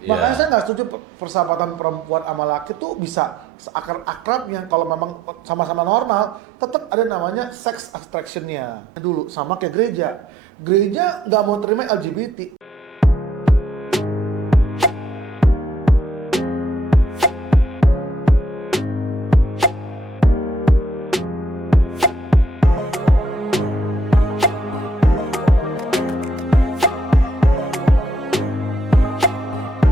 Makanya Ya. saya nggak setuju persahabatan perempuan sama laki tuh bisa seakrab-akrab yang kalau memang sama-sama normal, tetap ada namanya sex attraction-nya. Dulu sama kayak gereja. Gereja nggak mau terima LGBT.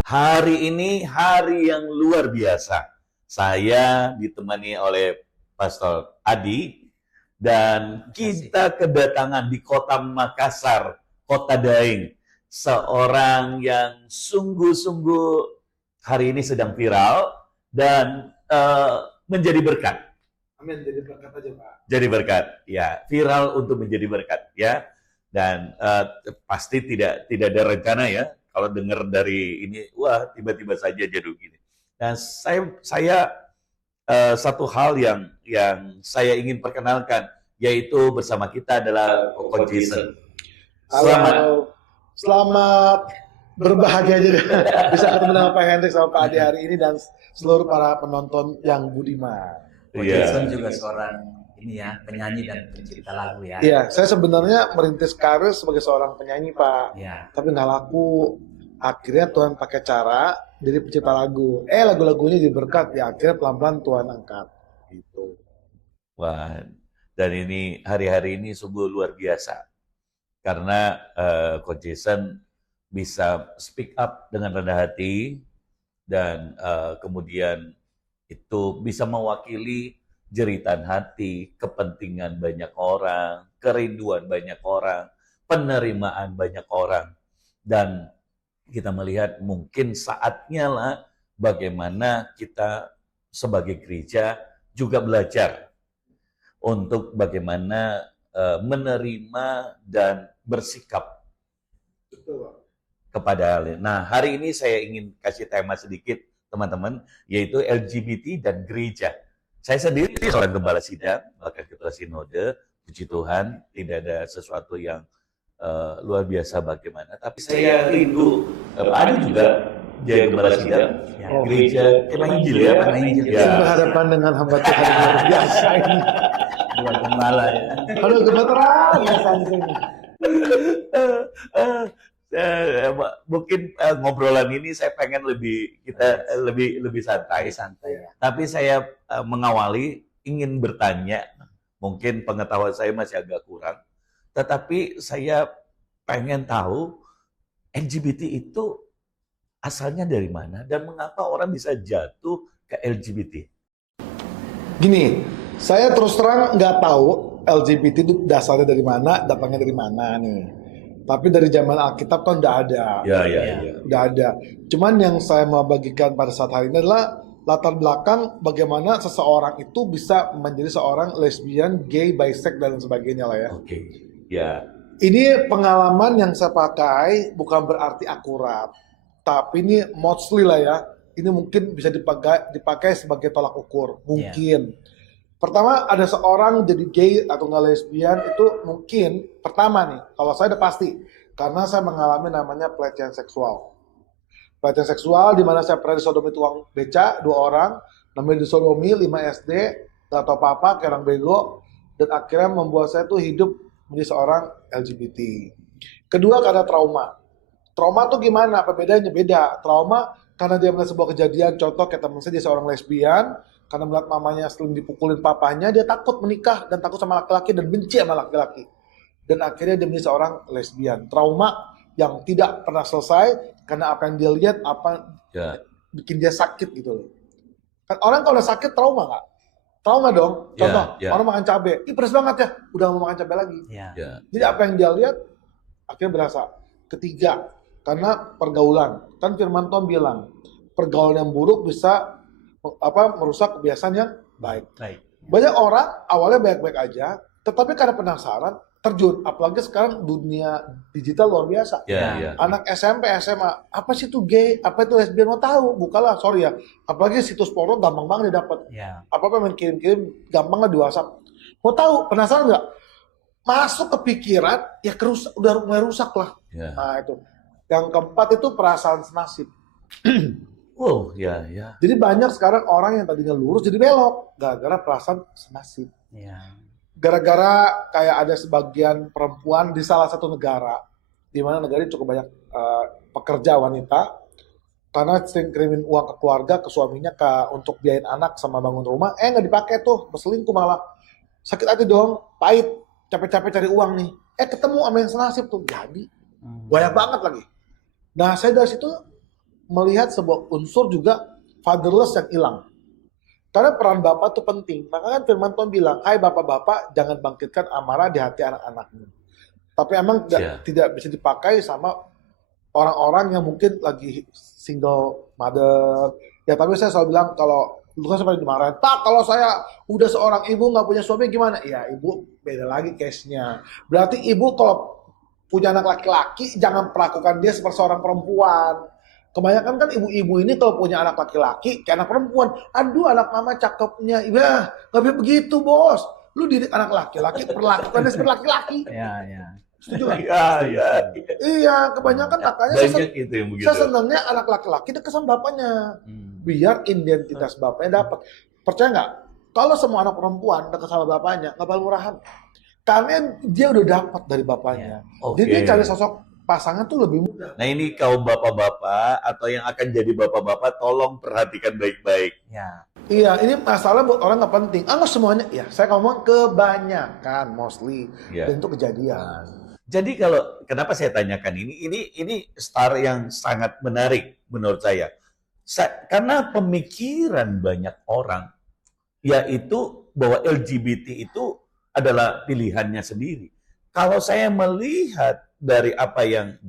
Hari ini hari yang luar biasa. Saya ditemani oleh Pastor Adi dan kita kedatangan di kota Makassar, kota Daeng, seorang yang sungguh-sungguh hari ini sedang viral dan menjadi berkat. Amin, jadi berkat aja Pak. Jadi berkat, ya, viral untuk menjadi berkat, ya. Dan pasti tidak ada rencana ya. Kalau dengar dari ini, wah tiba-tiba saja jadi begini. Dan saya satu hal yang saya ingin perkenalkan, yaitu bersama kita adalah Koko Jason. Selamat. Selamat berbahagia aja deh. Bisa ketemu dengan Pak Hendrik sama Pak Adi hari ini dan seluruh para penonton yang budiman. Ko Jason juga seorang ini ya, penyanyi dan pencipta lagu ya. Iya, saya sebenarnya merintis karir sebagai seorang penyanyi Pak, Iya. tapi nggak laku. Akhirnya Tuhan pakai cara jadi pencipta lagu. Lagu-lagunya jadi berkat. Ya akhirnya pelan-pelan Tuhan angkat. Gitu. Wah, dan ini hari-hari ini sungguh luar biasa. Karena Coach Jason bisa speak up dengan rendah hati dan kemudian itu bisa mewakili jeritan hati, kepentingan banyak orang, kerinduan banyak orang, penerimaan banyak orang. Dan kita melihat mungkin saatnya lah bagaimana kita sebagai gereja juga belajar untuk bagaimana menerima dan bersikap kepada hal ini. Nah, hari ini saya ingin kasih tema sedikit teman-teman, yaitu LGBT dan gereja. Saya sendiri seorang gembala sidang, bahkan ketua sinode, puji Tuhan, tidak ada sesuatu yang luar biasa bagaimana. Tapi saya rindu, Pak Adi juga dia gembala sidang, gereja Kemah Injil ya, Pak Injil. Saya berhadapan dengan hamba Tuhan yang luar biasa ini. Dua gembala ya. Halo gemeteran ya santri. Mungkin ngobrolan ini saya pengen kita lebih santai. Santai ya. Tapi saya mengawali ingin bertanya, mungkin pengetahuan saya masih agak kurang, tetapi saya pengen tahu LGBT itu asalnya dari mana dan mengapa orang bisa jatuh ke LGBT? Gini, saya terus terang nggak tahu LGBT itu dasarnya dari mana, datangnya dari mana nih. Tapi dari zaman Alkitab kan udah ada. Ya. Udah ada. Cuman yang saya mau bagikan pada saat hari ini adalah latar belakang bagaimana seseorang itu bisa menjadi seorang lesbian, gay, bisexual dan sebagainya lah ya. Oke. Ya. Ini pengalaman yang saya pakai bukan berarti akurat, tapi ini mostly lah ya. Ini mungkin bisa dipakai sebagai tolak ukur, mungkin. Pertama, ada seorang jadi gay atau nggak lesbian itu mungkin pertama nih, kalau saya udah pasti, karena saya mengalami namanya pelecehan seksual. Pelecehan seksual di mana saya pernah disodomi tukang beca 2 orang, namanya disodomi 5 SD, nggak tahu apa-apa, kayak orang bego, dan akhirnya membuat saya tuh hidup menjadi seorang LGBT. Kedua, karena trauma. Trauma tuh gimana? Apa bedanya? Beda. Trauma karena dia melihat sebuah kejadian, contoh kayak teman saya, dia seorang lesbian, karena melihat mamanya sering dipukulin papanya, dia takut menikah dan takut sama laki-laki dan benci sama laki-laki. Dan akhirnya dia menjadi seorang lesbian. Trauma yang tidak pernah selesai karena apa yang dia lihat, apa bikin dia sakit gitu loh. Kan orang kalau udah sakit trauma nggak? Trauma dong. Contoh, orang makan cabai, ih pedas banget ya, udah mau makan cabai lagi. Jadi apa yang dia lihat akhirnya berasa. Ketiga, karena pergaulan. Kan firman Tuhan bilang, pergaulan yang buruk bisa merusak kebiasaan yang baik. Banyak orang awalnya baik-baik aja, tetapi karena penasaran terjun. Apalagi sekarang dunia digital luar biasa. Anak SMP, SMA, apa sih itu gay, apa itu lesbian, mau tahu, bukalah, sorry ya. Apalagi situs porno gampang banget didapat. Apa-apa main kirim-kirim gampang lah di WhatsApp. Mau tahu, penasaran nggak? Masuk ke pikiran, ya udah mulai rusak lah. Nah itu. Yang keempat itu perasaan senasib. Oh, ya, ya. Jadi banyak sekarang orang yang tadinya lurus jadi belok gara-gara perasaan senasib. Iya. Gara-gara kayak ada sebagian perempuan di salah satu negara, di mana negara ini cukup banyak pekerja wanita, karena sering kirimin uang ke keluarga, ke suaminya, untuk biayain anak sama bangun rumah, nggak dipakai tuh, berselingkuh malah. Sakit hati dong, pahit, capek-capek cari uang nih. Ketemu sama yang senasib tuh, jadi banyak banget lagi. Nah, saya dari situ melihat sebuah unsur juga fatherless yang hilang. Karena peran bapak itu penting. Maka kan firman Tuhan bilang, hai bapak-bapak, jangan bangkitkan amarah di hati anak-anakmu. Tapi emang tidak bisa dipakai sama orang-orang yang mungkin lagi single mother. Ya tapi saya selalu bilang, kalau lu kan sempat dimarahin, Pak kalau saya udah seorang ibu nggak punya suami gimana? Ya ibu beda lagi case-nya. Berarti ibu kalau punya anak laki-laki jangan perlakukan dia seperti seorang perempuan. Kebanyakan kan ibu-ibu ini kalau punya anak laki-laki kayak anak perempuan, aduh anak mama cakepnya, iya nggak bisa begitu bos. Lu didik anak laki-laki, perlakukan dia seperti laki-laki. Iya. Setuju nggak? Iya. Iya, kebanyakan makanya Banyak itu yang begitu. saya senangnya anak laki-laki dekat sama bapaknya, biar identitas bapaknya dapat. Percaya nggak? Kalau semua anak perempuan dekat sama bapaknya, nggak bakal murahan. Karena dia udah dapat dari bapaknya. Oke. Jadi dia cari sosok pasangan tuh lebih mudah. Nah ini kaum bapak-bapak atau yang akan jadi bapak-bapak, tolong perhatikan baik-baik. Ya. Iya, ini masalah buat orang nggak penting. Nggak semuanya. Ya, saya ngomong kebanyakan, mostly. Ya. Dan itu kejadian. Jadi kalau kenapa saya tanyakan ini star yang sangat menarik menurut saya. Karena pemikiran banyak orang yaitu bahwa LGBT itu adalah pilihannya sendiri. Kalau saya melihat dari apa yang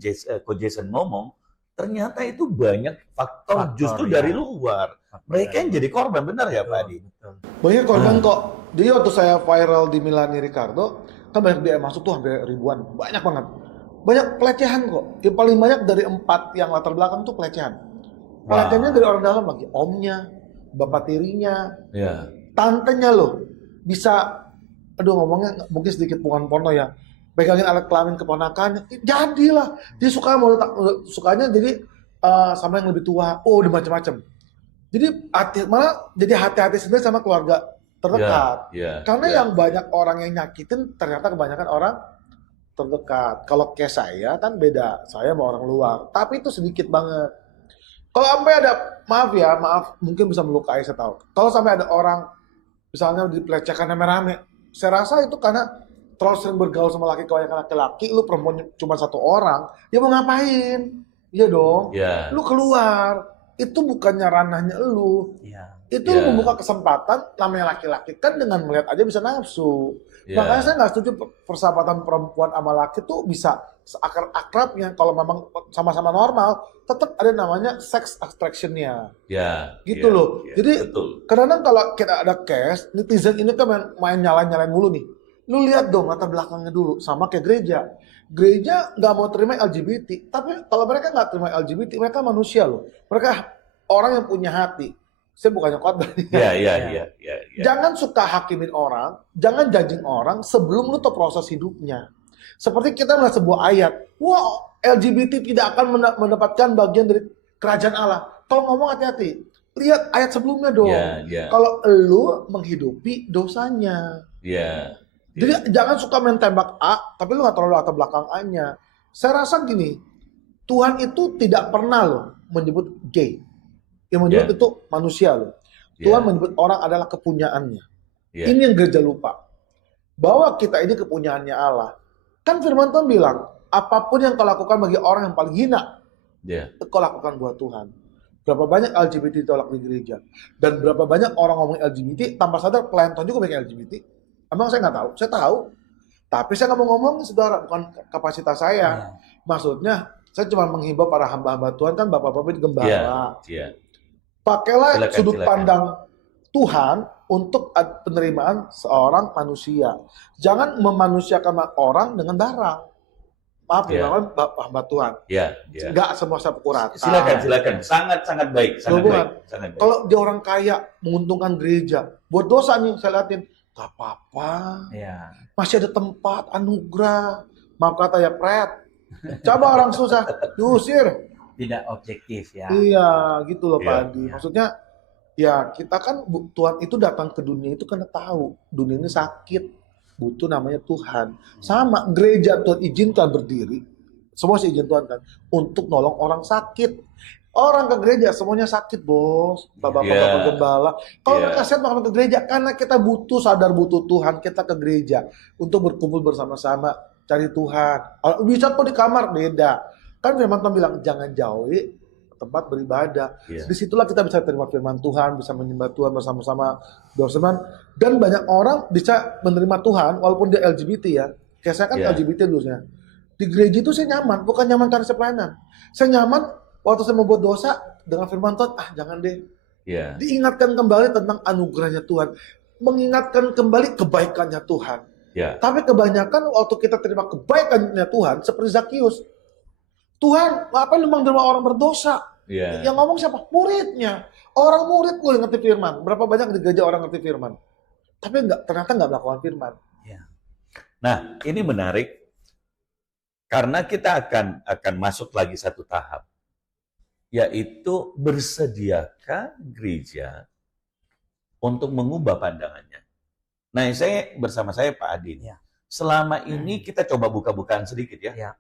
Coach Jason ngomong, ternyata itu banyak faktor justru dari luar. Mereka yang jadi korban, benar ya Pak Adi? Banyak korban kok. Jadi waktu saya viral di Milani Ricardo, kan banyak biaya masuk tuh hampir ribuan, banyak banget. Banyak pelecehan kok. Yang paling banyak dari 4 yang latar belakang tuh pelecehan. Pelecehannya dari orang dalam lagi, omnya, bapak tirinya, tantenya loh. Bisa, aduh ngomongnya mungkin sedikit bukan porno ya, pegangin alat kelamin keponakannya, jadilah. Dia sukanya jadi sama yang lebih tua, udah macam-macam. Jadi malah jadi hati-hati sebenarnya sama keluarga terdekat. Karena yang banyak orang yang nyakitin ternyata kebanyakan orang terdekat. Kalau kayak saya kan beda, saya sama orang luar. Tapi itu sedikit banget. Kalau sampai ada, maaf mungkin bisa melukai, saya tahu. Kalau sampai ada orang misalnya dipelecehkan rame-rame, saya rasa itu karena terlalu sering bergaul sama kebanyakan laki-laki, lu perempuan cuma 1 orang, ya mau ngapain? Iya dong. Lu keluar. Itu bukannya ranahnya lu. Itu membuka kesempatan, namanya laki-laki kan dengan melihat aja bisa nafsu. Makanya saya nggak setuju persahabatan perempuan sama laki tuh bisa seakrab-akrabnya. Kalau memang sama-sama normal, tetap ada namanya sex attraction-nya. Gitu loh. Jadi kadang-kadang kalau kita ada case, netizen ini kan main nyalain mulu nih. Lu lihat dong latar belakangnya dulu, sama kayak gereja. Gereja nggak mau terima LGBT, tapi kalau mereka nggak terima LGBT, mereka manusia loh. Mereka orang yang punya hati. Saya bukannya khotbah. Iya. Jangan suka hakimin orang, jangan judging orang sebelum lu tahu proses hidupnya. Seperti kita melihat sebuah ayat, wah LGBT tidak akan mendapatkan bagian dari kerajaan Allah. Kalau ngomong hati-hati, lihat ayat sebelumnya dong. Kalau lu menghidupi dosanya. Jadi jangan suka main tembak A, tapi lu nggak terlalu latar belakang A-nya. Saya rasa gini, Tuhan itu tidak pernah loh menyebut gay. Yang menyebut itu manusia loh. Tuhan menyebut orang adalah kepunyaannya. Ini yang gereja lupa. Bahwa kita ini kepunyaannya Allah. Kan firman Tuhan bilang, apapun yang kau lakukan bagi orang yang paling hina, kau lakukan buat Tuhan. Berapa banyak LGBT ditolak di gereja. Dan berapa banyak orang ngomong LGBT, tanpa sadar pelayan Tuhan juga banyak LGBT. Emang saya nggak tahu? Saya tahu. Tapi saya nggak mau ngomong, saudara, bukan kapasitas saya. Maksudnya, saya cuma menghimbau para hamba-hamba Tuhan, kan bapak-bapak di gembala. Pakailah sudut pandang Tuhan untuk penerimaan seorang manusia. Jangan memanusiakan orang dengan barang. Maaf, hamba Tuhan. Nggak semua saya pukul rata. Silakan. Sangat baik. Kalau dia orang kaya, menguntungkan gereja, buat dosa nih, saya liatin. Gak apa-apa, masih ada tempat, anugerah. Maaf kata ya, Pret. Coba orang susah, diusir. tidak objektif ya. Iya, gitu loh Pak Iya. Adi. Maksudnya, ya kita kan Tuhan itu datang ke dunia itu karena tahu dunia ini sakit, butuh namanya Tuhan. Sama gereja Tuhan izinkan berdiri, semua sih izin Tuhan kan, untuk nolong orang sakit. Orang ke gereja semuanya sakit bos, bapak-bapak Iya. gembala. Kalau Iya. mereka sehat bakal ke gereja karena kita butuh sadar butuh Tuhan, kita ke gereja untuk berkumpul bersama-sama cari Tuhan. Kalau bisa kok di kamar beda. Kan firman Tuhan bilang jangan jauhi tempat beribadah. Iya. Disitulah kita bisa terima firman Tuhan, bisa menyembah Tuhan bersama-sama bersama. Dan banyak orang bisa menerima Tuhan walaupun dia LGBT ya. Kayak saya kan Iya. LGBT dulunya. Di gereja itu saya nyaman, bukan nyaman karena saya pelayanan. Saya nyaman waktu saya membuat dosa dengan firman Tuhan, jangan deh. Iya. Diingatkan kembali tentang anugerahnya Tuhan. Mengingatkan kembali kebaikannya Tuhan. Iya. Tapi kebanyakan waktu kita terima kebaikannya Tuhan, seperti Zakius. Tuhan, ngapain lu menerima orang berdosa? Iya. Yang ngomong siapa? Muridnya. Orang murid gue yang ngerti firman. Berapa banyak di gereja orang ngerti firman. Tapi ternyata nggak melakukan firman. Nah, ini menarik karena kita akan masuk lagi satu tahap, yaitu bersediakah gereja untuk mengubah pandangannya. Nah, bersama saya Pak Adin. Ya. Selama ini kita coba buka-bukaan sedikit ya. Ya.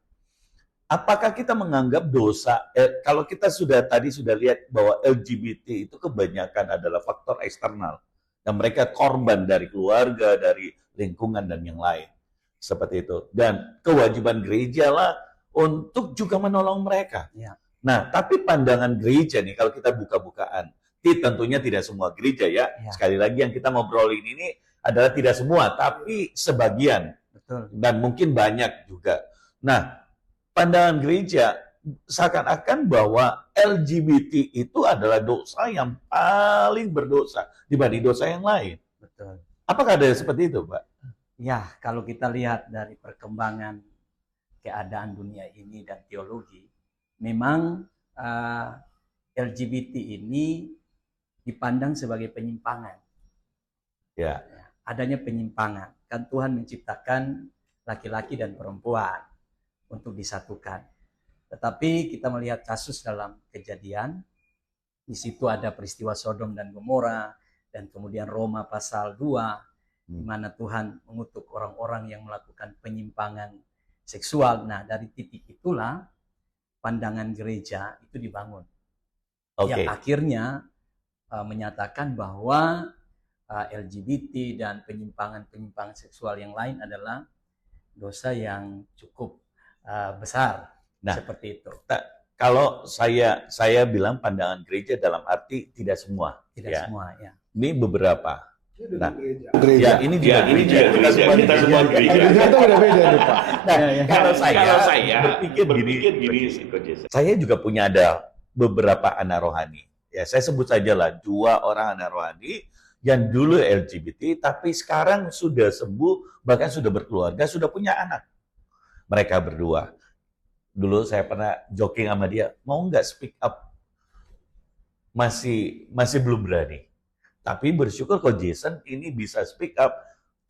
Apakah kita menganggap dosa, kalau kita sudah lihat bahwa LGBT itu kebanyakan adalah faktor eksternal, dan mereka korban dari keluarga, dari lingkungan, dan yang lain. Seperti itu. Dan kewajiban gereja lah untuk juga menolong mereka. Ya. Nah, tapi pandangan gereja nih, kalau kita buka-bukaan, tentunya tidak semua gereja ya. Ya. Sekali lagi yang kita ngobrolin ini adalah tidak semua, tapi sebagian. Betul. Dan mungkin banyak juga. Nah, pandangan gereja seakan-akan bahwa LGBT itu adalah dosa yang paling berdosa dibanding dosa yang lain. Betul. Apakah ada seperti itu, Pak? Ya, kalau kita lihat dari perkembangan keadaan dunia ini dan teologi, memang LGBT ini dipandang sebagai penyimpangan. Ya. Adanya penyimpangan. Kan Tuhan menciptakan laki-laki dan perempuan untuk disatukan. Tetapi kita melihat kasus dalam Kejadian, di situ ada peristiwa Sodom dan Gomora, dan kemudian Roma pasal 2, di mana Tuhan mengutuk orang-orang yang melakukan penyimpangan seksual. Nah, dari titik itulah pandangan gereja itu dibangun. Oke. Yang akhirnya menyatakan bahwa LGBT dan penyimpangan seksual yang lain adalah dosa yang cukup besar. Nah, seperti itu. Kalau saya bilang pandangan gereja dalam arti tidak semua. Tidak ya. semua, ya. Ini beberapa. Nah, Gereja. ya ini juga gereja. Kita semua gereja. Gereja itu beda-beda nih Pak. Nah, Ya. kalau saya berpikir gini, saya juga punya ada beberapa anak rohani. Ya, saya sebut saja lah 2 orang anak rohani yang dulu LGBT, tapi sekarang sudah sembuh, bahkan sudah berkeluarga, sudah punya anak. Mereka berdua. Dulu saya pernah joking sama dia, mau nggak speak up? Masih belum berani. Tapi bersyukur kok Jason ini bisa speak up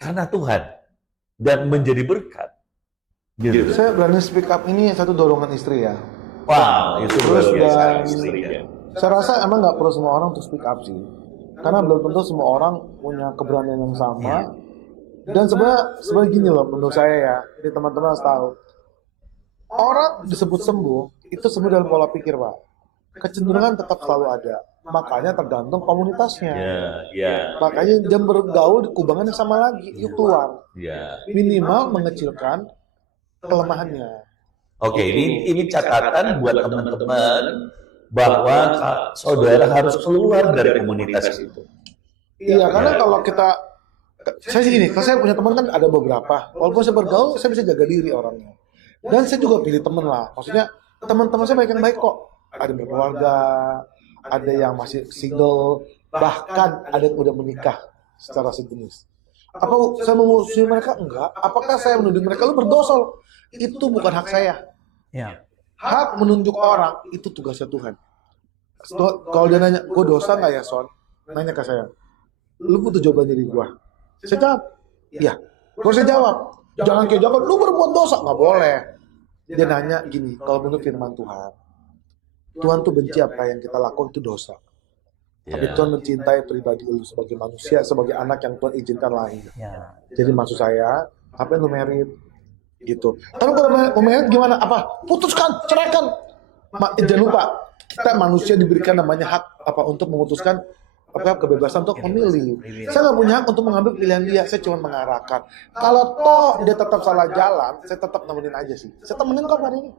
karena Tuhan dan menjadi berkat. Gitu. Saya berani speak up ini satu dorongan istri ya. Wow, itu luar Terus biasa dan- istrinya. Saya rasa emang nggak perlu semua orang untuk speak up sih. Karena belum tentu semua orang punya keberanian yang sama. Dan sebenarnya gini loh menurut saya ya, jadi teman-teman harus tahu. Orang disebut sembuh, itu sembuh dalam pola pikir Pak. Kecenderungan tetap selalu ada. Makanya tergantung komunitasnya. Ya. Makanya jam bergaul di kubangan yang sama lagi, yuk keluar. Ya. Minimal mengecilkan kelemahannya. Oke, ini catatan buat teman-teman bahwa saudara harus keluar dari komunitas itu. Iya, karena kalau saya sih gini, kalau saya punya teman kan ada beberapa. Walaupun saya bergaul, saya bisa jaga diri orangnya. Dan saya juga pilih teman lah. Maksudnya teman-teman saya baik yang baik kok. Ada yang berkeluarga, ada yang masih single, bahkan ada yang udah menikah secara sejenis. Apa saya memusuhi mereka? Enggak. Apakah saya menuding mereka lu berdosa? Itu bukan hak saya. Ya. Hak menunjuk orang itu tugasnya Tuhan. Kalau dia nanya, gue dosa nggak ya Son? Nanya ke saya, lu butuh jawaban dari gue. Saya jawab, iya. Kalau saya jawab, jangan kayak jangan, lu berbuat dosa nggak boleh. Dia nanya gini, kalau menurut firman Tuhan, Tuhan tuh benci apa yang kita lakukan itu dosa. Tapi Ya. Tuhan mencintai pribadi lu sebagai manusia, sebagai anak yang Tuhan izinkan lahir. Ya. Jadi maksud saya, apa yang lu merit gitu. Tapi kalau mau merit gimana? Apa? Putuskan, ceraikan. Jangan lupa, kita manusia diberikan namanya hak apa untuk memutuskan apa kebebasan untuk memilih. Saya nggak punya hak untuk mengambil pilihan dia. Saya cuma mengarahkan. Kalau toh dia tetap salah jalan, saya tetap nemenin aja sih. Saya temenin kok hari ini.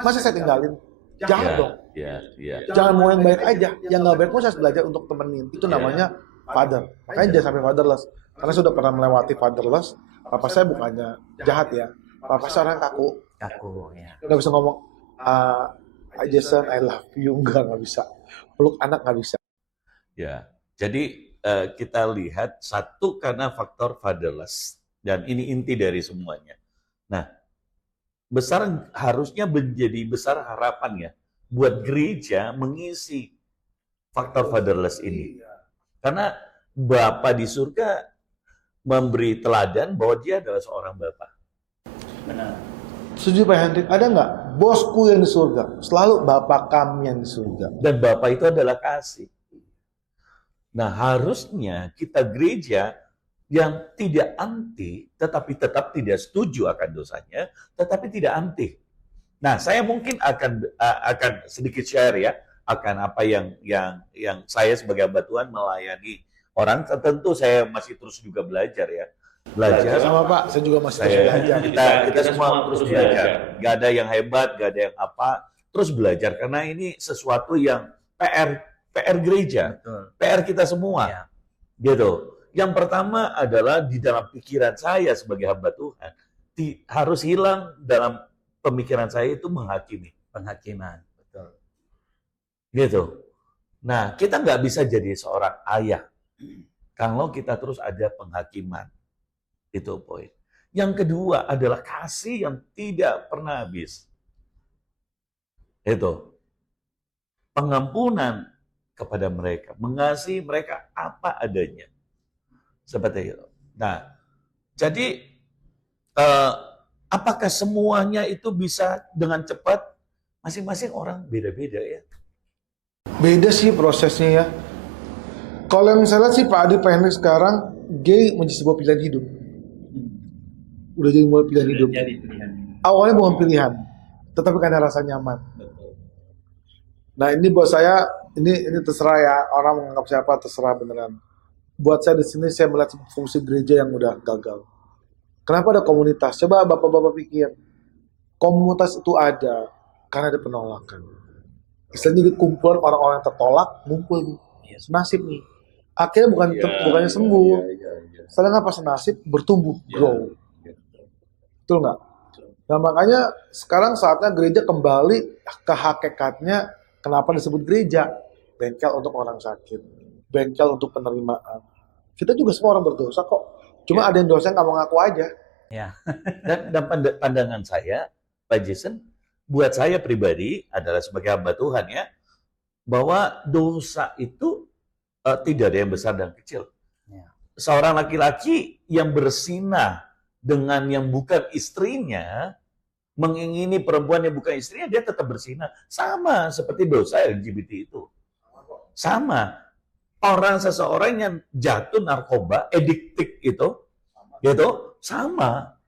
Masa saya tinggalin? Jangan dong. Ya. Jangan mau yang baik aja. Yang nggak baik pun saya harus belajar untuk temenin. Itu namanya father. Makanya jangan sampai fatherless. Karena saya sudah pernah melewati fatherless. Papa saya bukannya jahat ya. Papa saya orang kaku. Kaku, ya. Nggak bisa ngomong, Jason, I love you. Nggak bisa. Peluk anak nggak bisa. Ya. Jadi kita lihat satu karena faktor fatherless. Dan ini inti dari semuanya. Nah, harusnya menjadi besar harapan ya buat gereja mengisi faktor fatherless ini. Karena Bapa di surga memberi teladan bahwa dia adalah seorang Bapa. Benar. Setuju Pak Hendrik? Ada nggak? Bosku yang di surga. Selalu Bapak kami yang di surga. Dan Bapa itu adalah kasih. Nah, harusnya kita gereja yang tidak anti, tetapi tetap tidak setuju akan dosanya, tetapi tidak anti. Nah, saya mungkin akan sedikit share ya, akan apa yang saya sebagai hamba Tuhan melayani orang. Tentu saya masih terus juga belajar ya. Belajar. Sama Pak, saya juga masih terus belajar. Kita semua terus belajar. Gak ada yang hebat, gak ada yang apa. Terus belajar, karena ini sesuatu yang PR gereja. Betul. PR kita semua. Ya. Gitu. Yang pertama adalah di dalam pikiran saya sebagai hamba Tuhan, harus hilang dalam pemikiran saya itu menghakimi. Penghakiman. Betul. Gitu. Nah, kita nggak bisa jadi seorang ayah kalau kita terus ada penghakiman. Itu poin. Yang kedua adalah kasih yang tidak pernah habis. Itu. Pengampunan kepada mereka. Mengasihi mereka apa adanya. Seperti itu. Nah, jadi apakah semuanya itu bisa dengan cepat? Masing-masing orang beda-beda ya. Beda sih prosesnya ya. Kalau yang saya lihat sih Pak Adi, Pak Hendrik sekarang gay menjadi sebuah pilihan hidup. Udah jadi mulai pilihan hidup. Jadi pilihan. Awalnya bukan pilihan, tetapi karena rasa nyaman. Nah ini buat saya, ini terserah ya, orang menganggap siapa terserah beneran. Buat saya di sini saya melihat fungsi gereja yang udah gagal. Kenapa ada komunitas? Coba bapak-bapak pikir, komunitas itu ada karena ada penolakan. Istilahnya kumpulan orang-orang yang tertolak, ngumpul nih, senasib nih. Akhirnya bukannya sembuh, setelah pas senasib bertumbuh, grow. Betul nggak? Nah makanya sekarang saatnya gereja kembali ke hakikatnya. Kenapa disebut gereja? Bengkel untuk orang sakit, bengkel untuk penerimaan. Kita juga semua orang berdosa kok. Cuma ada yang dosa nggak mau ngaku aja. Ya. Dan pandangan saya, Pak Jason, buat saya pribadi adalah sebagai hamba Tuhan ya, bahwa dosa itu tidak ada yang besar dan kecil. Ya. Seorang laki-laki yang bersinah dengan yang bukan istrinya, mengingini perempuan yang bukan istrinya, dia tetap bersinah. Sama seperti dosa LGBT itu. Sama. Seseorang yang jatuh narkoba, ediktif itu, gitu, sama.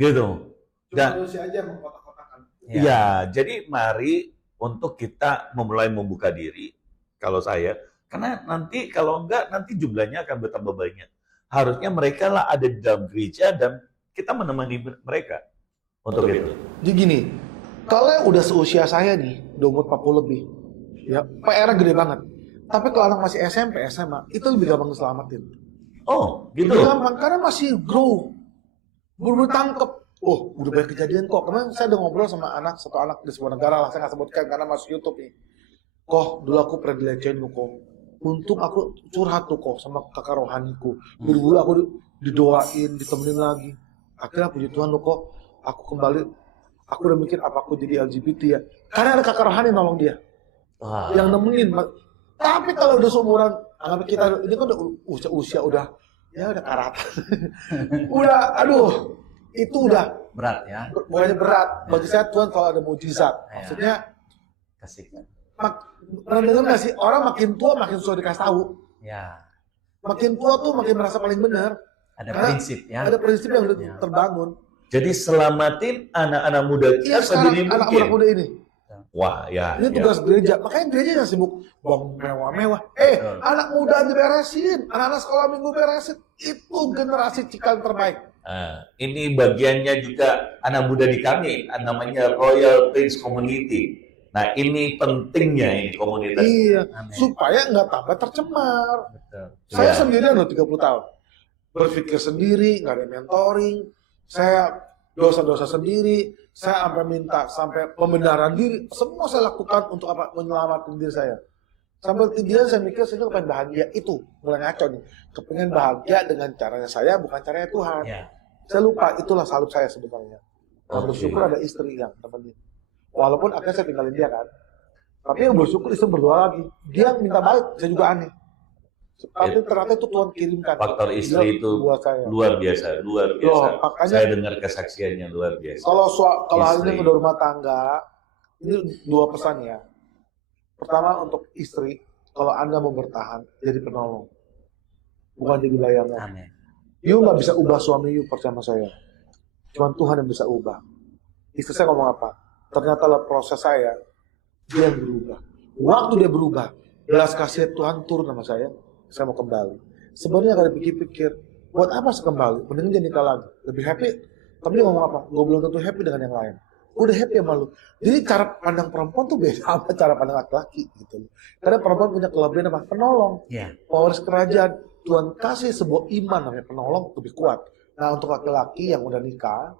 Gitu. Dan manusia aja mengkotak-kotakan. ya, jadi mari untuk kita memulai membuka diri, kalau saya, karena nanti kalau enggak, nanti jumlahnya akan bertambah banyak. Harusnya mereka lah ada di dalam gereja dan kita menemani mereka untuk itu. Jadi gini, kalau yang udah seusia saya nih, udah umur 40 lebih, ya PR gede banget. Tapi kalau anak masih SMP, SMA, itu lebih gampang diselamatin. Oh, gitu. Lebih gampang, karena masih grow. Baru tangkep. Oh, udah banyak kejadian kok. Kemarin saya udah ngobrol sama satu anak di sebuah negara lah, saya nggak sebutkan karena masuk YouTube nih. Kok, dulu aku pernah dilecehin lu kok. Untung aku curhat tuh kok sama kakak rohaniku. Dulu aku didoain, ditemenin lagi. Akhirnya puji Tuhan lu kok, aku kembali, aku udah mikir apa aku jadi LGBT ya. Karena ada kakak rohani nolong dia. Wah. Yang nemenin. Tapi kalau udah seumuran, anggap kita, ini kan udah usia udah, ya udah karatan. Udah, aduh, itu udah Berat ya. bukannya berat. Bagi saya Tuhan kalau ada mujizat. Maksudnya kasihkan. Pernah dengar nggak sih, orang makin tua makin susah dikasih tahu. Ya, Makin tua tuh makin merasa paling benar. ada Karena prinsip ya. Ada prinsip yang udah Ya. terbangun. Jadi selamatin anak-anak muda Iya kita sekarang sedini anak mungkin. muda ini. Wah, ya. Ini tugas gereja. Makanya gereja yang sibuk bangun mewah-mewah. Betul. Anak muda diberesin. Anak-anak sekolah minggu beresin. Itu generasi cikal terbaik. Nah, ini bagiannya juga anak muda di kami, namanya Royal Prince Community. Nah, ini pentingnya ini komunitas. Iya. Amin. Supaya nggak tambah tercemar. Betul. Saya Iya. sendirian loh 30 tahun. Berpikir sendiri, nggak ada mentoring. Saya dosa-dosa sendiri. Saya sampai minta sampai pembenaran diri. Semua saya lakukan untuk apa? Menyelamatkan diri saya. Sampai tidian saya mikir saya tuh pengen bahagia. Itu mulai ngaco nih. Kepengen bahagia dengan caranya saya, bukan caranya Tuhan. Ya. Saya lupa itulah salib saya sebenarnya. Nah, Oke. bersyukur ada istri yang temenin. Walaupun akhirnya saya tinggalin dia kan. Tapi yang bersyukur istri berdoa lagi. Dia minta balik, saya juga aneh. Tapi ternyata itu Tuhan kirimkan. Faktor istri Dia itu buat saya. luar biasa, luar biasa. Loh, makanya Saya dengar kesaksiannya luar biasa. kalau hal ini Istri. kedua rumah tangga, ini dua pesan ya. Pertama untuk istri, kalau Anda mau bertahan, jadi penolong. Bukan jadi bayangan. Amin. You nggak bisa ubah suami you, percaya sama saya. Cuma Tuhan yang bisa ubah. Istri saya ngomong apa? Ternyata lah proses saya, dia yang berubah. Waktu dia berubah, belas kasihan Tuhan turun sama saya mau kembali. Sebenarnya kalau dipikir-pikir, buat apa saya kembali? Mending jadi nikah lagi. Lebih happy. Tapi dia ngomong apa? Gue belum tentu happy dengan yang lain. Udah happy sama lu. Jadi cara pandang perempuan tuh beda sama cara pandang laki-laki gitu. Karena perempuan punya kelebihan apa? Penolong. Ya. Pewaris kerajaan. Tuhan kasih sebuah iman namanya penolong lebih kuat. Nah untuk laki-laki yang udah nikah,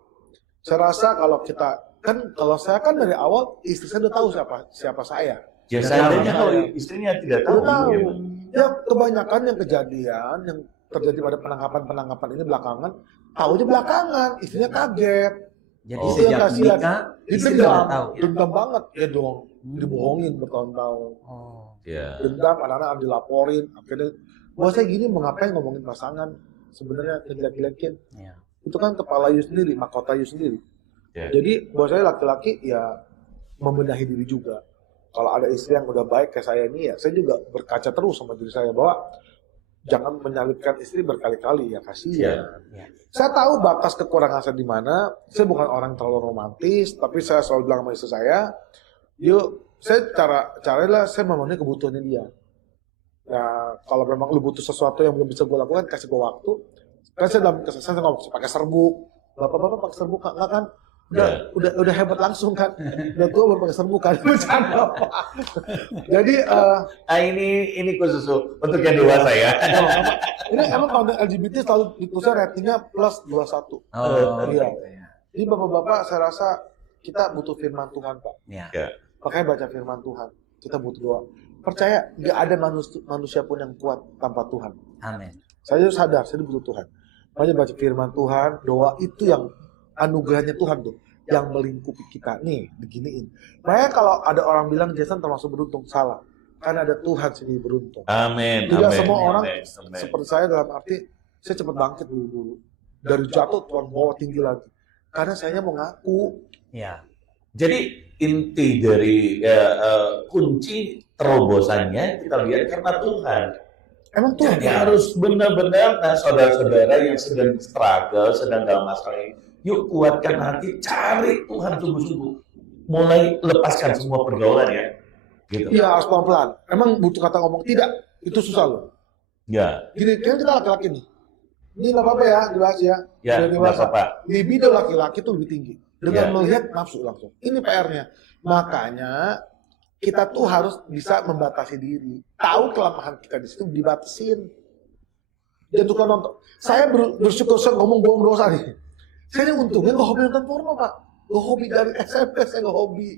saya rasa kalau kita kalau saya kan dari awal istri saya udah tahu siapa saya. Ya Sudah seandainya tahu. kalau istrinya tidak tahu, Udah tahu. ya, Ya kebanyakan yang kejadian yang terjadi pada penangkapan ini belakangan, tahunya belakangan, istrinya kaget. Jadi Oh. sejak Kasihan. nikah istri Dendam, sudah tahu. Ya? dendam banget ya dong, dibohongin bertahun-tahun. Oh. ya. Dendam, anak-anak dilaporin, akhirnya buat saya gini mau ngapain ngomongin pasangan, sebenarnya ngejelek-jelekin. Ya. Itu kan kepala you sendiri, mahkota you sendiri. Ya. Jadi buat saya laki-laki ya membenahi diri juga. Kalau ada istri yang udah baik kayak saya ini ya, saya juga berkaca terus sama diri saya bahwa jangan menyalipkan istri berkali-kali ya, kasihan. Ya. Saya tahu batas kekurangan saya di mana. Saya bukan orang yang terlalu romantis, tapi saya selalu bilang sama istri saya, yuk, saya caranya saya memenuhi kebutuhannya dia. Ya, kalau memang lu butuh sesuatu yang belum bisa gue lakukan, kasih gue waktu. Kan saya dalam kesesatan ngomong pakai serbuk. Bapak-bapak pakai serbuk enggak kan? Udah hebat langsung kan. Udah tua baru pakai serbuk kan. Bercanda. Jadi Ini khusus untuk yang dewasa ya. ini emang konten LGBT selalu ditulisnya ratingnya plus 21. Oh, Iya. gitu ya. Jadi bapak-bapak saya rasa kita butuh firman Tuhan Pak. Ya. Makanya baca firman Tuhan. Kita butuh doa. Percaya nggak ada manusia pun yang kuat tanpa Tuhan. Amin. Saya sadar, saya butuh Tuhan. Makanya baca firman Tuhan, doa itu yang anugerahnya Tuhan tuh. Yang melingkupi kita. Nih, beginiin. Makanya kalau ada orang bilang Jason termasuk beruntung, salah. Karena ada Tuhan sendiri beruntung. Amin. Tidak amin, semua orang amin, amin. seperti saya dalam arti, saya cepat bangkit dulu. Dari jatuh, Tuhan bawa tinggi lagi. Karena saya mau ngaku. Ya. Jadi inti dari kunci terobosannya kita lihat karena Tuhan. Emang Tuhan Jadi harus benar-benar, nah saudara-saudara yang sedang struggle, sedang dalam masalah ini, yuk kuatkan hati, cari Tuhan sungguh-sungguh. Mulai lepaskan semua pergaulan ya. Gitu. Iya, harus pelan-pelan. Emang butuh kata ngomong tidak. Itu susah loh. Ya, Gini, kan kita laki-laki nih. Ini nggak apa-apa ya, dibahas ya. ya, Udah nggak dewasa. apa-apa. Libido laki-laki tuh lebih tinggi. Dengan Ya. melihat nafsu langsung. Ini PR-nya. Makanya kita tuh harus bisa membatasi diri. Tahu kelemahan kita di situ, dibatasin. Jangan suka nonton. Saya bersyukur saya ngomong bohong dosa nih. Saya ini untungnya nggak hobi nonton porno Pak. Nggak hobi dari SMP, saya nggak hobi.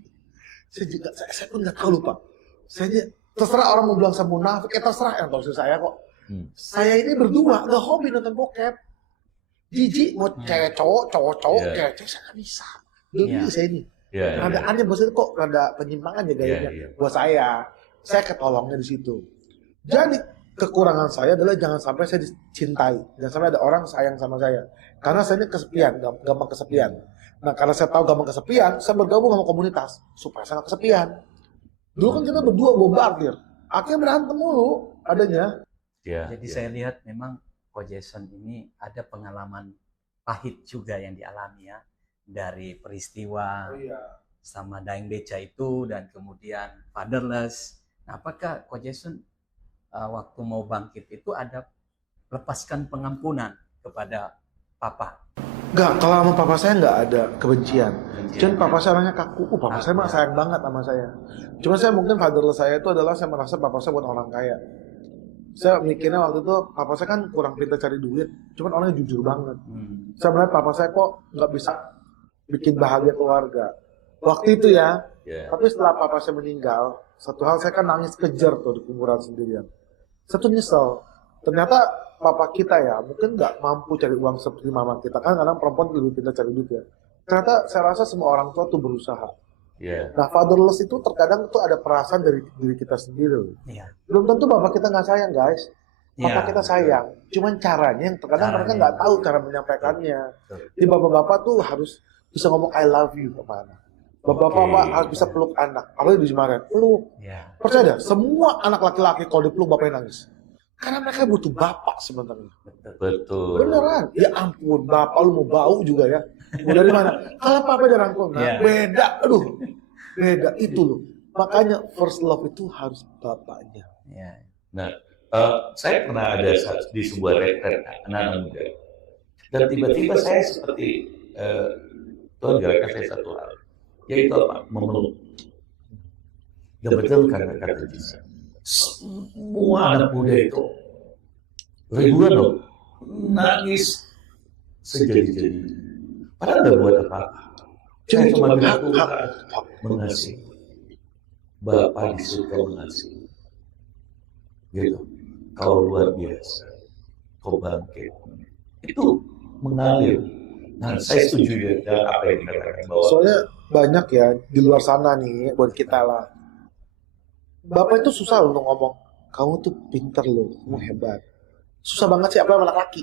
Saya pun nggak tahu lupa. Saya terserah orang mau bilang saya munafik, terserah yang tahu saya kok. Saya ini berdua nggak hobi nonton bokep. Jijik mau cewek cowok Iya. cewek saya nggak bisa. Belum saya ini. Ya, Rada aneh bos itu kok rada penyimpangan ya gayanya. Iya. Buat saya ketolongnya di situ. Jadi kekurangan saya adalah jangan sampai saya dicintai, jangan sampai ada orang sayang sama saya. Karena saya ini kesepian, gampang kesepian. Nah karena saya tahu gampang kesepian, saya bergabung sama komunitas supaya saya nggak kesepian. Dulu kan kita berdua bombardir. Akhirnya berantem mulu adanya. Ya, Jadi ya. saya lihat memang Ko Jason ini ada pengalaman pahit juga yang dialami ya, dari peristiwa Iya. sama Daeng Beca itu dan kemudian fatherless. Nah, apakah Ko Jason waktu mau bangkit itu ada lepaskan pengampunan kepada papa? Enggak, kalau sama papa saya nggak ada kebencian. Cuman papa saya orangnya kaku. Papa saya mah sayang banget sama saya. Cuma saya mungkin fatherless saya itu adalah saya merasa papa saya bukan orang kaya. Saya mikirnya waktu itu papa saya kan kurang pintar cari duit. Cuman orangnya jujur banget. Saya melihat papa saya kok nggak bisa bikin bahagia keluarga. Waktu itu ya. Ya. Tapi setelah papa saya meninggal, satu hal saya kan nangis kejer tuh di kuburan sendirian. Saya tuh nyesel. Ternyata papa kita ya mungkin nggak mampu cari uang seperti mama kita. Kan kadang perempuan lebih pintar cari duit ya. Ternyata saya rasa semua orang tua tuh berusaha. Ya. Nah, fatherless itu terkadang tuh ada perasaan dari diri kita sendiri. Iya. Belum tentu bapak kita nggak sayang, guys. Papa Iya, kita sayang. Cuman caranya yang terkadang mereka Caranya. nggak tahu cara menyampaikannya. Betul. Jadi bapak-bapak tuh harus bisa ngomong I love you ke mana. Bapak-bapak Oke. harus bisa peluk anak. Apalagi di Jemaran, peluk. Iya. Percaya deh, semua anak laki-laki kalau dipeluk bapaknya nangis. Karena mereka butuh bapak sebenarnya. Betul. Betul. Beneran. Ya ampun, bapak lu mau bau juga ya. Mau dari mana? Kalau papa udah rangkul, nah, Iya. beda. Aduh, beda. Itu loh. Makanya first love itu harus bapaknya. Iya. Nah, saya pernah ada di sebuah retret anak-anak muda. Dan tiba-tiba saya seperti Tuhan gerakan saya satu hal, yaitu apa? Memeluk. Ya betul karena kata Jesus. Semua anak muda itu ribuan loh, nangis sejadi-jadi. Padahal nggak buat apa-apa. Saya cuma bilang Tuhan mengasihi. Bapa di surga mengasihi. Gitu. Kau luar biasa. Kau bangkit. Itu mengalir. Nah, saya setuju dengan apa yang dikatakan bahwa Soalnya banyak ya di luar sana nih buat kita lah. Bapak itu susah loh untuk ngomong. Kamu tuh pinter loh, kamu hebat. Susah banget sih apa anak laki.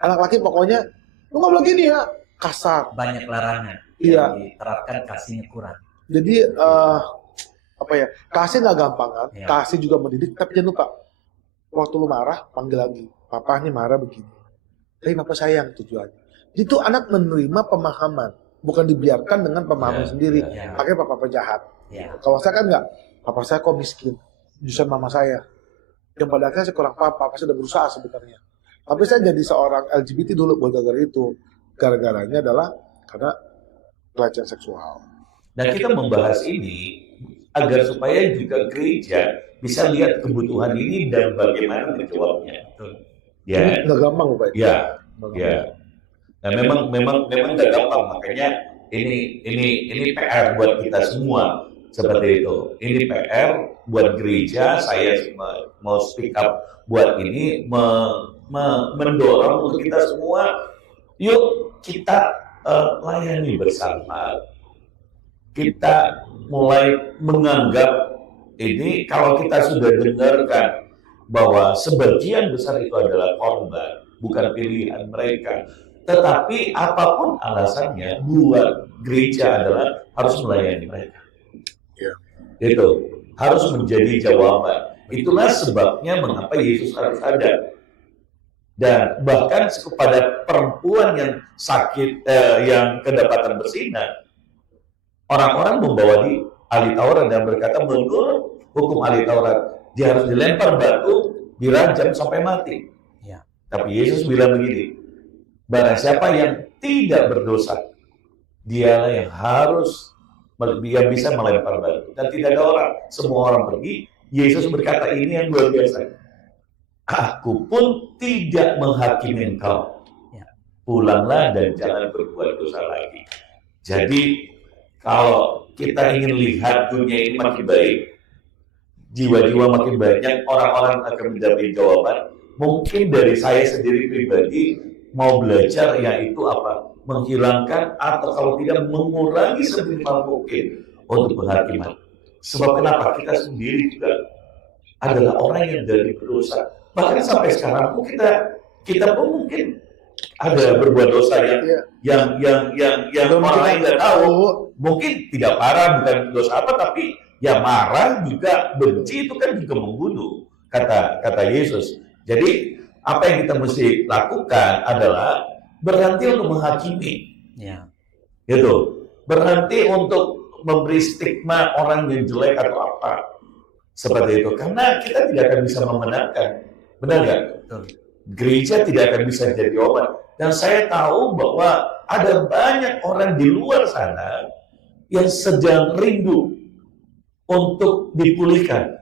Anak laki pokoknya lu nggak boleh gini ya, kasar. Banyak larangan Iya. yang diterapkan, kasihnya kurang. Jadi apa ya? Kasih nggak gampang kan? Iya. Kasih juga mendidik. Tapi jangan lupa waktu lu marah panggil lagi. Papa nih marah begini. Tapi papa sayang tujuannya. Itu anak menerima pemahaman, bukan dibiarkan dengan pemahaman Ya, sendiri. ya. Akhirnya papa jahat. Ya. Kalau saya kan enggak, papa saya kok miskin, justru mama saya. Yang pada akhirnya saya kurang paham, papa saya udah berusaha sebenarnya. Tapi saya jadi seorang LGBT dulu buat gara-gara itu. Gara-garanya adalah karena pelecehan seksual. dan kita membahas ini agar supaya juga gereja bisa lihat kebutuhan ini dan bagaimana menjawabnya. Betul. Ya, Nggak gampang Pak. ya, ya. Nah, memang nggak gampang, makanya ini PR buat kita semua seperti itu. Ini PR buat gereja. Saya mau speak up buat ini mendorong untuk kita semua. Yuk kita layani bersama. Kita mulai menganggap ini kalau kita sudah dengarkan bahwa sebagian besar itu adalah korban, bukan pilihan mereka. Tetapi apapun alasannya, buat gereja adalah harus melayani mereka. Ya. Itu harus menjadi jawaban. Itulah sebabnya mengapa Yesus harus ada. Dan bahkan kepada perempuan yang sakit, yang kedapatan bersinar, orang-orang membawa di ahli Taurat dan berkata menurut hukum ahli Taurat, dia harus dilempar batu, dirajam sampai mati. Ya. Tapi Yesus bilang begini, barang siapa yang tidak berdosa, dialah yang harus dia bisa melempar batu. Dan tidak ada orang, semua orang pergi. Yesus berkata ini yang luar biasa. Aku pun tidak menghakimi engkau. Ya. Pulanglah dan jangan berbuat dosa lagi. Jadi kalau kita ingin lihat dunia ini makin baik, jiwa-jiwa makin banyak, orang-orang akan mendapat jawaban. Mungkin dari saya sendiri pribadi mau belajar yaitu apa? Menghilangkan atau kalau tidak mengurangi seminimal mungkin untuk penghakiman. Sebab kenapa? Kita sendiri juga adalah orang yang dari berdosa. Bahkan sampai sekarang pun kita pun mungkin ada berbuat dosa yang Belum orang lain kita nggak tahu. Mungkin tidak parah, bukan dosa apa, tapi Ya marah juga, benci itu kan juga membunuh, kata Yesus. Jadi apa yang kita mesti lakukan adalah berhenti untuk menghakimi, Ya. gitu. Berhenti untuk memberi stigma orang yang jelek atau apa seperti itu, karena kita tidak akan bisa memenangkan, benar nggak? Betul. Gereja tidak akan bisa jadi obat. Dan saya tahu bahwa ada banyak orang di luar sana yang sedang rindu untuk dipulihkan.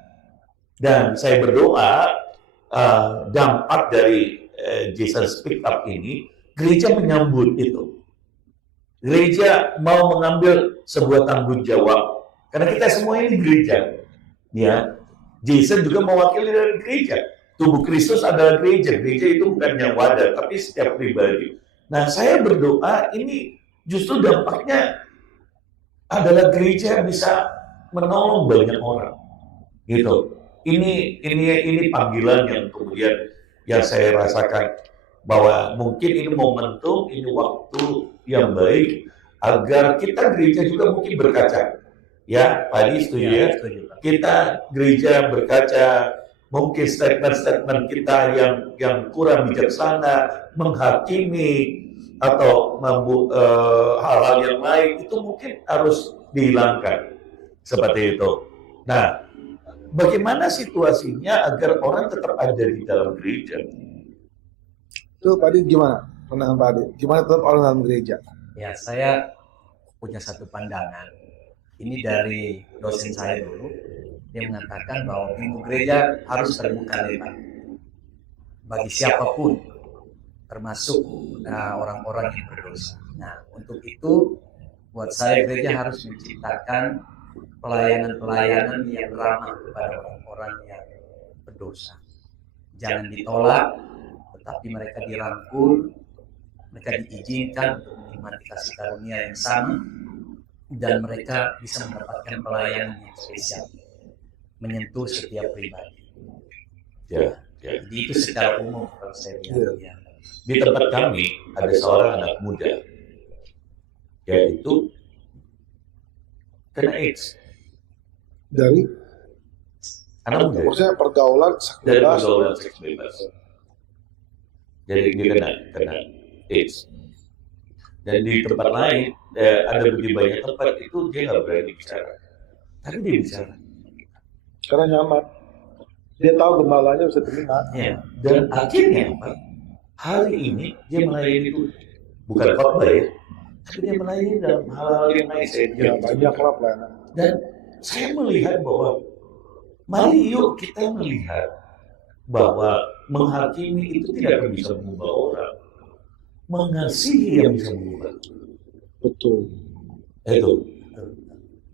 Dan saya berdoa dampak dari Jesus Speak Up ini, gereja menyambut itu. Gereja mau mengambil sebuah tanggung jawab. Karena kita semua ini gereja. Ya, Jesus juga mewakili dari gereja. Tubuh Kristus adalah gereja. Gereja itu bukan yang wadah, tapi setiap pribadi. Nah, saya berdoa ini justru dampaknya adalah gereja bisa menolong banyak orang. Gitu. Ini panggilan yang kemudian yang saya rasakan bahwa mungkin ini momentum, ini waktu yang baik agar kita gereja juga mungkin berkaca. Ya, Pak Adi setuju ya? Setuju, Pak. Kita gereja berkaca, mungkin statement-statement kita yang kurang bijaksana, menghakimi atau hal-hal yang lain itu mungkin harus dihilangkan seperti itu. Nah, bagaimana situasinya agar orang tetap ada di dalam gereja? Itu Pak Adi gimana? Pandangan Pak Adi? Gimana tetap orang dalam gereja? Ya, saya punya satu pandangan. Ini dari dosen saya dulu. Dia mengatakan bahwa pintu gereja harus terbuka lebar bagi siapapun, termasuk orang-orang yang berdosa. Nah, untuk itu buat saya gereja harus menciptakan pelayanan-pelayanan yang ramah kepada orang-orang yang berdosa. Jangan ditolak, tetapi mereka dirangkul, mereka diizinkan untuk menikmati kasih karunia yang sama, dan mereka bisa mendapatkan pelayanan yang spesial, menyentuh setiap pribadi. Ya. Jadi itu secara umum kalau saya lihat. Ya. Di tempat kami ada seorang anak muda, yaitu kena AIDS. Dari Anak muda maksudnya pergaulan seks dari bebas. pergaulan seks bebas. Jadi dia kena AIDS. Dan di tempat lain ada begitu banyak tempat itu dia nggak berani bicara. Tapi dia bicara. Karena nyaman. Dia tahu gembalanya bisa terima. Ya. Dan akhirnya apa? Hari ini dia melayani itu bukan khotbah ya, tapi dia melayani dalam hal-hal yang lain. Ya, banyak lah pelayanan. Dan saya melihat bahwa mari yuk kita melihat bahwa menghakimi itu tidak akan bisa mengubah orang, mengasihi yang bisa mengubah. Betul. Itu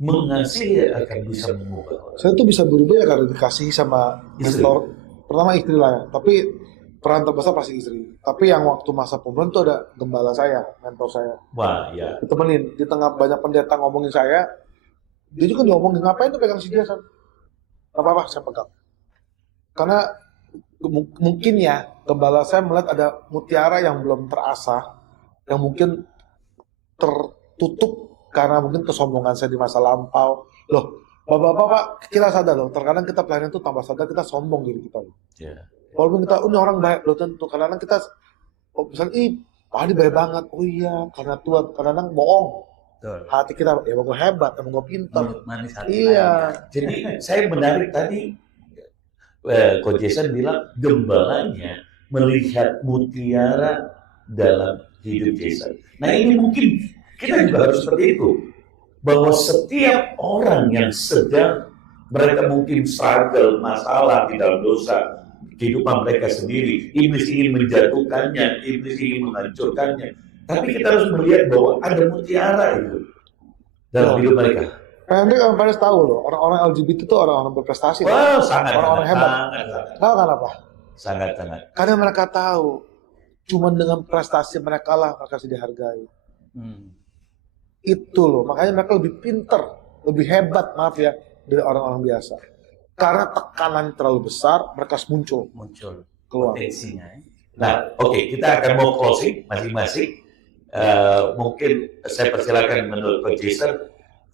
mengasihi akan bisa mengubah orang. Saya tuh bisa berubah ya karena dikasih sama Istri. mentor. Pertama istri lah ya, tapi peran terbesar pasti istri. Tapi yang waktu masa pemulihan tuh ada gembala saya, mentor saya. Wah ya, Ditemenin di tengah banyak pendeta ngomongin saya, dia juga ngomongin ngapain tuh pegang si dia kan? Gak apa-apa saya pegang. Karena mungkin ya gembala saya melihat ada mutiara yang belum terasah, yang mungkin tertutup karena mungkin kesombongan saya di masa lampau. Loh, bapak-bapak kita sadar loh, terkadang kita pelayanan itu tambah sadar kita sombong diri kita. ya. Walaupun kita, ini orang baik loh tentu. Kadang-kadang kita, misalnya, Pak Adi baik banget. Oh iya, karena Tuhan. Kadang-kadang bohong. Betul. Hati kita, ya gue hebat, emang gue pintar. Mulut manis hati Iya. Jadi saya menarik tadi, Coach Jason bilang gembalanya melihat mutiara dalam hidup Jason. Nah ini mungkin kita juga harus seperti itu, bahwa setiap orang yang sedang mereka mungkin struggle masalah di dalam dosa kehidupan mereka sendiri, iblis ingin menjatuhkannya, iblis ingin menghancurkannya, tapi kita harus melihat bahwa ada mutiara itu dalam hidup mereka. Nanti kalau Paris tahu loh, orang-orang LGBT itu orang-orang berprestasi. Wah, sangat, Orang-orang hebat. sangat. Tahu kan apa? Sangat. Karena mereka tahu, cuma dengan prestasi mereka lah mereka bisa dihargai. Itu loh, makanya mereka lebih pinter, lebih hebat, maaf ya, dari orang-orang biasa. Karena tekanan terlalu besar, mereka muncul keluar. potensinya. Nah, oke, kita akan mau closing masing-masing. Mungkin saya persilakan menurut Coach Jason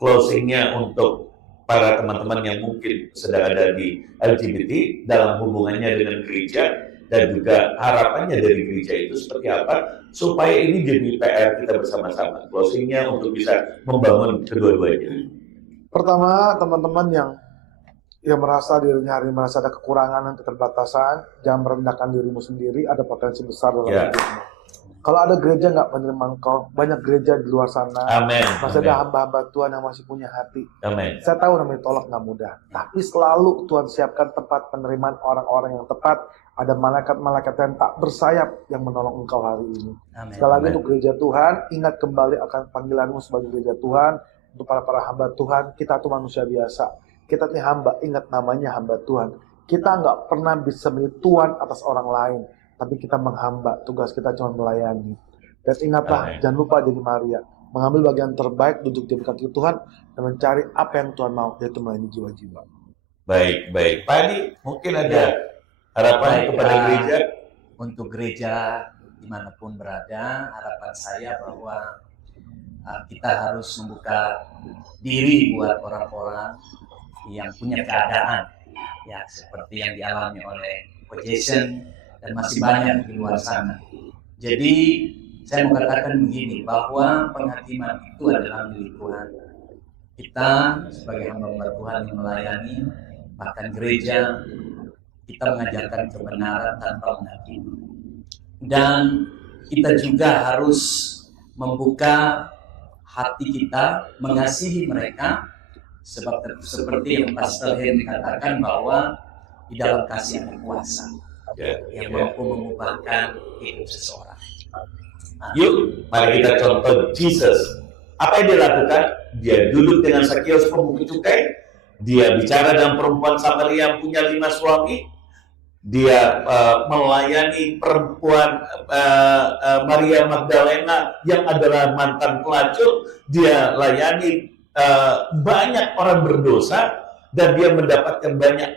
closingnya untuk para teman-teman yang mungkin sedang ada di LGBT dalam hubungannya dengan gereja, dan juga harapannya dari gereja itu seperti apa supaya ini jadi PR kita bersama-sama, closingnya untuk bisa membangun kedua-duanya. Pertama, teman-teman yang merasa dirinya hari ini merasa ada kekurangan dan keterbatasan, jangan merendahkan dirimu sendiri, ada potensi besar dalam hidupmu. Kalau ada gereja nggak menerima engkau, banyak gereja di luar sana. Amin. Masih ada hamba-hamba Tuhan yang masih punya hati. Amin. Saya tahu namanya tolak nggak mudah, tapi selalu Tuhan siapkan tempat penerimaan orang-orang yang tepat. Ada malaikat-malaikat yang tak bersayap yang menolong engkau hari ini. Amin. Sekali lagi Amin. untuk gereja Tuhan, ingat kembali akan panggilanmu sebagai gereja Tuhan. Untuk para hamba Tuhan, kita tuh manusia biasa. Kita nih hamba, ingat namanya hamba Tuhan. Kita nggak pernah bisa menjadi Tuhan atas orang lain, tapi kita menghamba. Tugas kita cuma melayani. Dan ingatlah, Amin. jangan lupa jadi Maria, mengambil bagian terbaik duduk di kaki Tuhan dan mencari apa yang Tuhan mau, yaitu melayani jiwa-jiwa. Baik. Pak Adi, mungkin ada harapan Baik, kepada gereja? Untuk gereja dimanapun berada, harapan saya bahwa kita harus membuka diri buat orang-orang yang punya keadaan, ya seperti yang dialami oleh Coach Jason dan masih banyak di luar sana. Jadi saya mau katakan begini, bahwa penghakiman itu adalah milik Tuhan. Kita sebagai hamba Tuhan yang melayani, bahkan gereja, kita mengajarkan kebenaran tanpa menghakimi. Dan kita juga harus membuka hati kita, mengasihi mereka, sebab seperti yang Pastor Henry katakan bahwa di dalam kasih ada kuasa yang mampu mengubahkan hidup seseorang. Yuk, mari kita contoh Jesus. Apa yang dia lakukan? Dia duduk dengan Sakeus pemungut cukai, dia bicara dengan perempuan Samaria yang punya 5 suami, dia melayani perempuan Maria Magdalena yang adalah mantan pelacur, dia layani banyak orang berdosa, dan dia mendapatkan banyak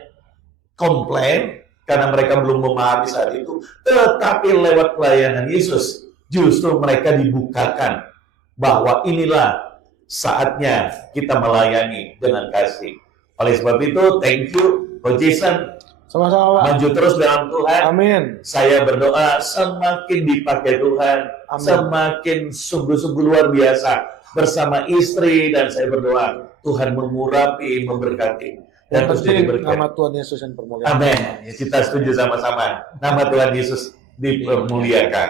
komplain karena mereka belum memahami saat itu. Tetapi lewat pelayanan Yesus, justru mereka dibukakan bahwa inilah saatnya kita melayani dengan kasih. Oleh sebab itu, thank you, Coach Jason. Sama-sama, Pak. Maju terus dalam Tuhan. Amin. Saya berdoa semakin dipakai Tuhan, Amin. semakin sungguh-sungguh luar biasa bersama istri, dan saya berdoa Tuhan mengurapi, memberkati, dan terus Penting diberkati. nama Tuhan Yesus yang dipermuliakan. Amin. Kita setuju sama-sama. Nama Tuhan Yesus dipermuliakan.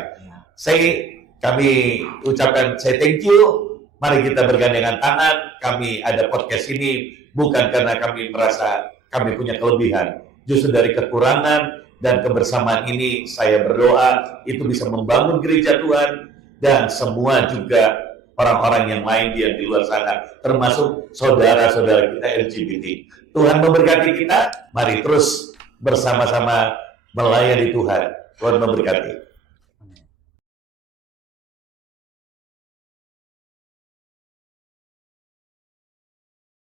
Kami ucapkan saya thank you. Mari kita bergandengan tangan. Kami ada podcast ini bukan karena kami merasa kami punya kelebihan, justru dari kekurangan, dan kebersamaan ini saya berdoa itu bisa membangun gereja Tuhan dan semua juga orang-orang yang lain yang di luar sana, termasuk saudara-saudara kita LGBT. Tuhan memberkati kita. Mari terus bersama-sama melayani Tuhan. Tuhan memberkati.